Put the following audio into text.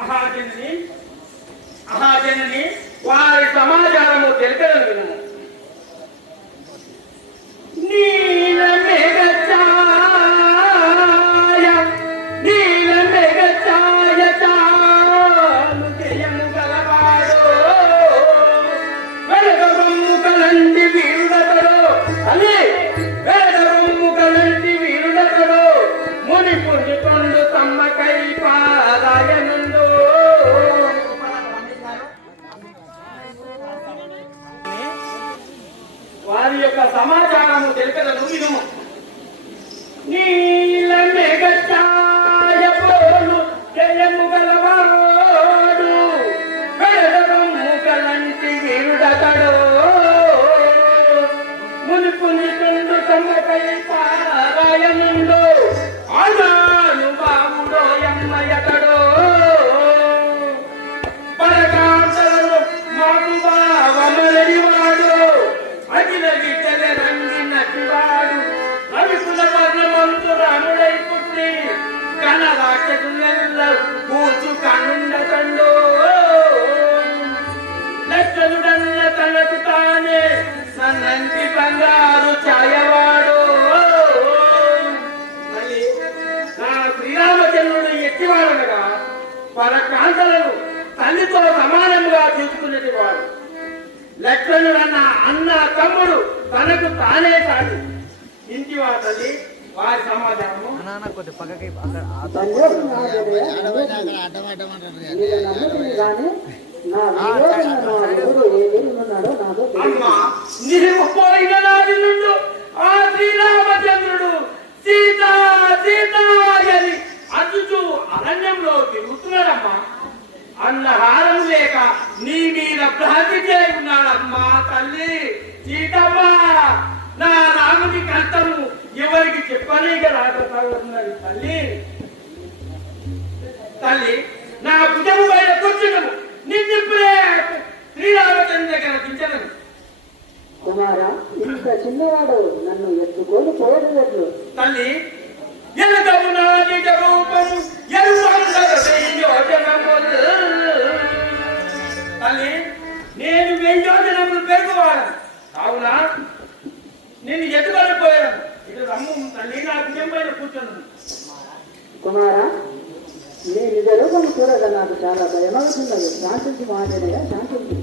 అహాజనని అహాజనని వారి సమాచారము తెలిపేదని వినము. నీల మేఘఛాయ నీల మేఘఛాయ చాలు జయము గలవాడు వెలగరమ్ము కలంటి వీరుడతడు అని వెలగరమ్ము కలంటి వీరుడతడు ముని పుంజుకొండు తమ్మకై పారాయణందు. వారి యొక్క సమాచారము తెలిపేదను వినుము. నీల మేఘఛాయ పోలు జయము గలవాడు వెలగరమ్ము కలంటి వీరుడతడు ముని పుంజుకొండు తమ్మకై పారాయణందు. ఆనాను బాబుడో ఎమ్మయతడో పరకాంతలను మాకు బావమలడివాడు అఖిల విద్యల రంగి నటివాడు రవికుల పర్ణమంతు రాముడై పుట్టి ఘన రాక్షసులెల్ల కూచు కనుండతండు లక్షలుడన్న తనకు తానే సన్నంటి బంగారు ఛాయవాడు. నా శ్రీరామచంద్రుడు ఎట్టివాడనగా పరకాంతలను తల్లితో సమానంగా చూసుకున్నది వాడు. లక్ష్మణుడన్న అన్న తమ్ముడు తనకు తానే సాటి ఇంటి వా తల్లి వారి సమాధానము. అమ్మా నీవు పోయిన నాటి నుండి ఆ శ్రీరామచంద్రుడు సీతా సీతా అని అతుచు అరణ్యంలో తిరుగుతున్నాడమ్మా. అన్నహారం లేక నీ మీద భ్రాంతి చేయున్నాడమ్మా తల్లి సీతమ్మ. నా రాముని కష్టము ఎవరికి చెప్పలేక రాకపోతున్నది తల్లి. తల్లి నా భుజము పైన కూర్చున్నాము నిన్నిప్పుడే శ్రీరామచంద్ర దగ్గర దించను. కుమారా ఇంత చిన్నవాడు నన్ను ఎత్తుకొని పోవట్లేదు. తల్లి ఎలుగము నా నిజ రూపము తల్లి నేను 1000 యోజనములు పెరుగువాడు కావున నేను ఎదుగుని పోయాను. ఇది రమ్ము తల్లి నా భుజం పైన కూర్చున్నాను. కుమారా నీ నిజ రూపం చూడగా నాకు చాలా భయమవుతున్నది. శాంతించి మాట్లాడగా శాంతించి.